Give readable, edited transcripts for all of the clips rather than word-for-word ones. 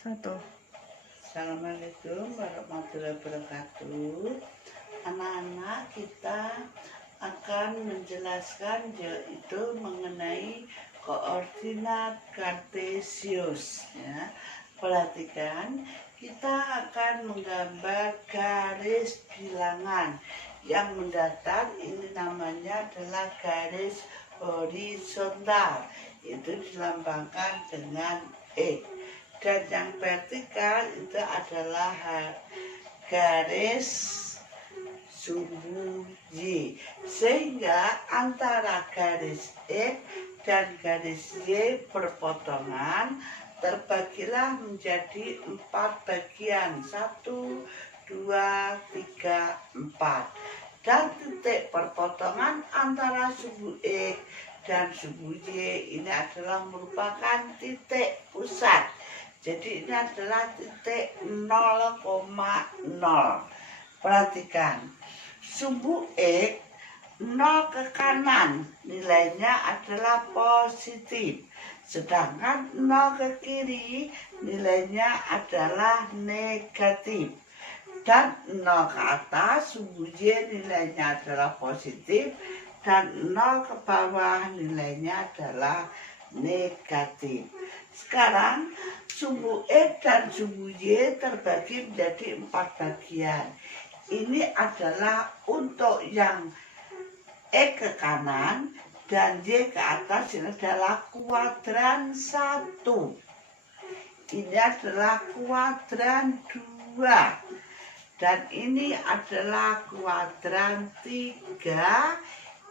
Satu. Assalamualaikum warahmatullahi wabarakatuh. Anak-anak, kita akan menjelaskan yaitu mengenai koordinat kartesius ya. Perhatikan, kita akan menggambar garis bilangan yang mendatar. Ini namanya adalah garis horizontal, itu dilambangkan dengan X. Dan yang vertikal itu adalah garis sumbu Y, sehingga antara garis X dan garis Y berpotongan terbagilah menjadi 4 bagian, 1, 2, 3, 4. Dan titik perpotongan antara sumbu X dan sumbu Y ini adalah merupakan titik pusat. Jadi ini adalah titik 0,0. Perhatikan, sumbu X 0 ke kanan nilainya adalah positif, sedangkan 0 ke kiri nilainya adalah negatif. Dan 0 ke atas sumbu Y nilainya adalah positif, dan 0 ke bawah nilainya adalah negatif. Sekarang sumbu X dan sumbu Y terbagi menjadi 4 bagian. Ini adalah untuk yang X ke kanan dan Y ke atas. Ini adalah kuadran 1. Ini adalah kuadran 2. Dan ini adalah kuadran 3.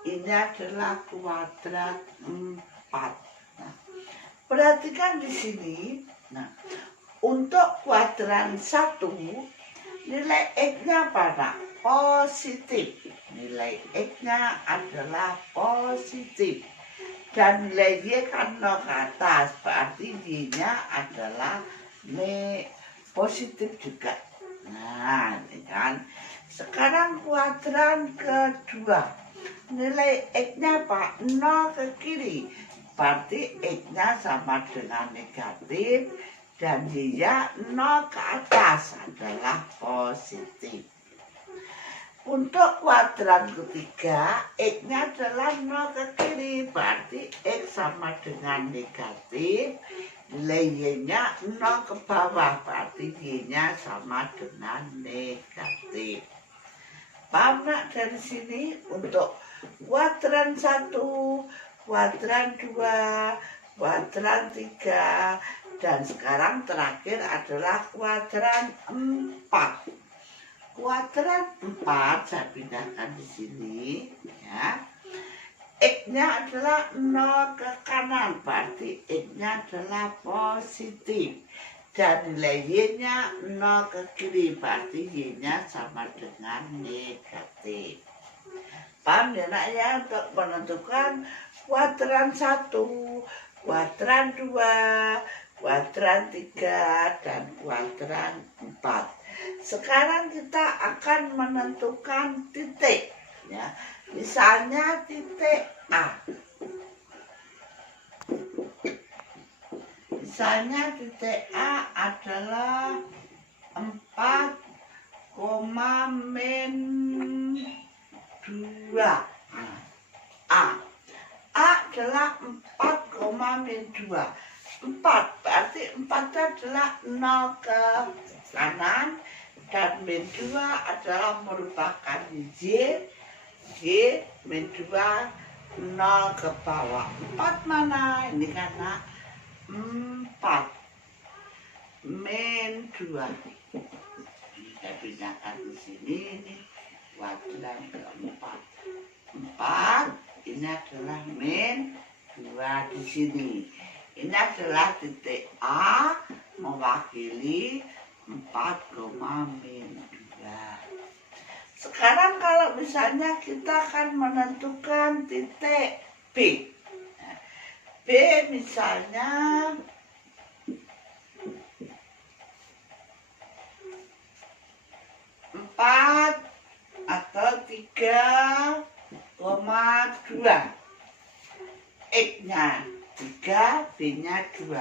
Ini adalah kuadran 4. Perhatikan di sini. Nah, untuk kuadran 1 nilai X-nya pada positif. Nilai X-nya adalah positif. Dan nilai Y kan 0 ke atas, berarti Y-nya adalah positif juga. Nah, ini kan. Sekarang kuadran kedua. Nilai X-nya Pak 0 ke kiri. Berarti X-nya sama dengan negatif dan Y-nya 0 ke atas adalah positif. Untuk kuadran ketiga, X-nya adalah 0 ke kiri, berarti X sama dengan negatif, nilai Y-nya 0 ke bawah, berarti Y-nya sama dengan negatif. Paham nak dari sini? Untuk kuadran 1, kuadran 2, kuadran 3, dan sekarang terakhir adalah kuadran 4. Kuadran 4 saya pindahkan di sini ya. X-nya adalah 0 ke kanan, berarti X-nya adalah positif. Dan nilai Y-nya 0 ke kiri, berarti Y-nya sama dengan negatif. Paham ya nak ya? Untuk menentukan kuadran 1, kuadran 2, kuadran 3, dan kuadran 4. Sekarang kita akan menentukan titik ya. Misalnya titik A. Misalnya titik A adalah 4, min 2. A adalah 4, min 2. 4 berarti 4 adalah 0 ke kanan dan min 2 adalah merupakan Y min 2 0 ke bawah. 4 mana? Ini karena 4 min 2. Kita pindahkan di sini, ini kuadran keempat. 4 ini adalah min 2 di sini. Ini adalah titik A mewakili 4, min 2. Sekarang kalau misalnya kita akan menentukan titik B. B misalnya 4 atau 3,2. X-nya 3, B-nya 2.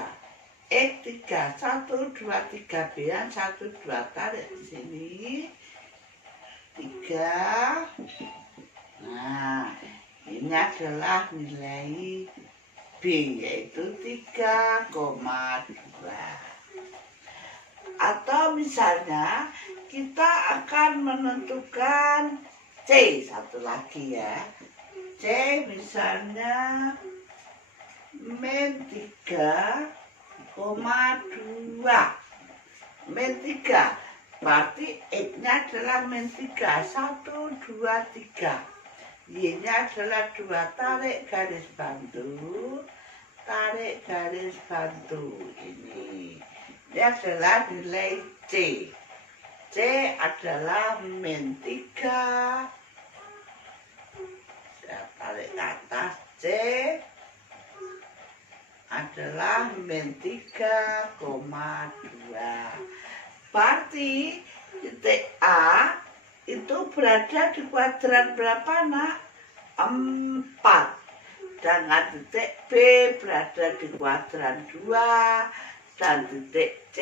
3, 1, 2, 3 bilang 1, 2 tarik di sini 3. Nah, ini adalah nilai B, yaitu 3,2. Atau misalnya kita akan menentukan C, satu lagi ya. C misalnya min 3,2. Min 3, berarti X-nya adalah min 3, 1, 2, 3. Y-nya adalah 2, tarik garis bantu, tarik garis bantu. Ini adalah nilai C. C adalah min 3. Saya tarik ke atas. C adalah min 3,2. Berarti titik A itu berada di kuadran berapa, nak? 4. Sedangkan titik B berada di kuadran 2. Dan titik C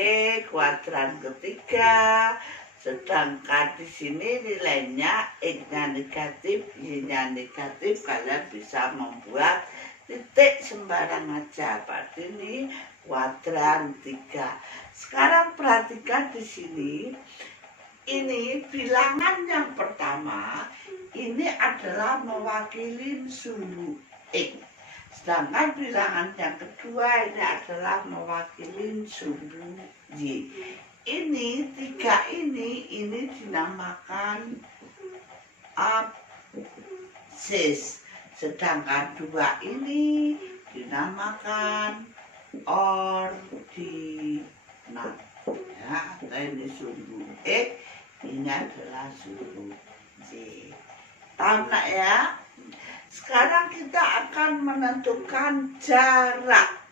kuadran ketiga. Sedangkan di sini nilainya X-nya negatif, Y-nya negatif. Kalian bisa membuat titik sembarang aja. Berarti ini kuadran 3. Sekarang perhatikan di sini. Ini bilangan yang pertama, ini adalah mewakili sumbu X. Sedangkan bilangan yang kedua ini adalah mewakili sumbu Y. Ini 3 ini dinamakan absis. Sedangkan 2 ini dinamakan ordinal. Ya, ini sumbu X, ini adalah sumbu Y. Tahu nak ya? Sekarang kita akan menentukan jarak.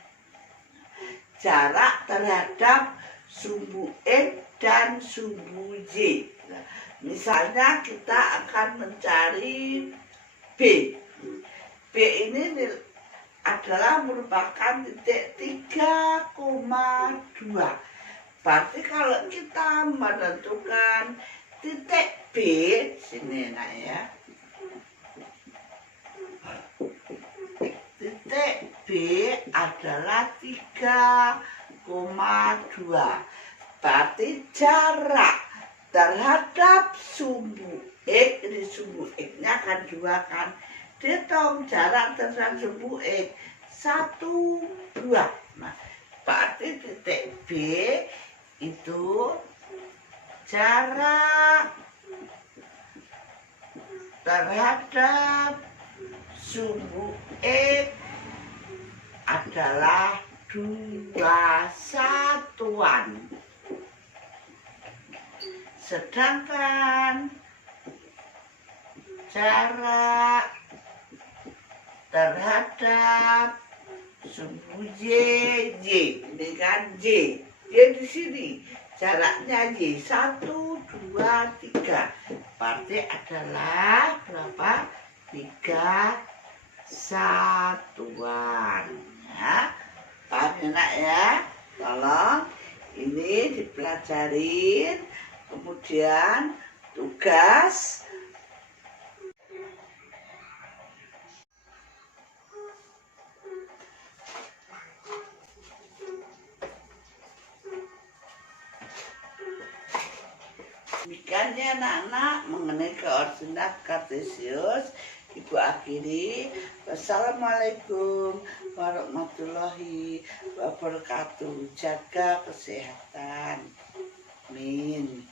Jarak terhadap sumbu X dan sumbu Y. Misalnya kita akan mencari B. B ini adalah merupakan titik 3,2. Berarti kalau kita menentukan titik B, sini nak ya. Titik B adalah 3,2. Berarti jarak terhadap sumbu X, ini sumbu X-nya kan 2 kan. Dihitung jarak terhadap sumbu X 1, 2. Nah, berarti titik B itu jarak terhadap sumbu X adalah 2 satuan. Sedangkan jarak terhadap sumbu Y, ini kan Y di sini jaraknya Y 1, 2, 3. Berarti adalah berapa? 3 satuan. Ya, paham ya nak ya? Tolong ini dipelajarin. Kemudian tugas demikiannya anak-anak mengenai koordinat kartesius. Ibu akhiri. Wassalamualaikum warahmatullahi wabarakatuh. Jaga kesehatan. Amin.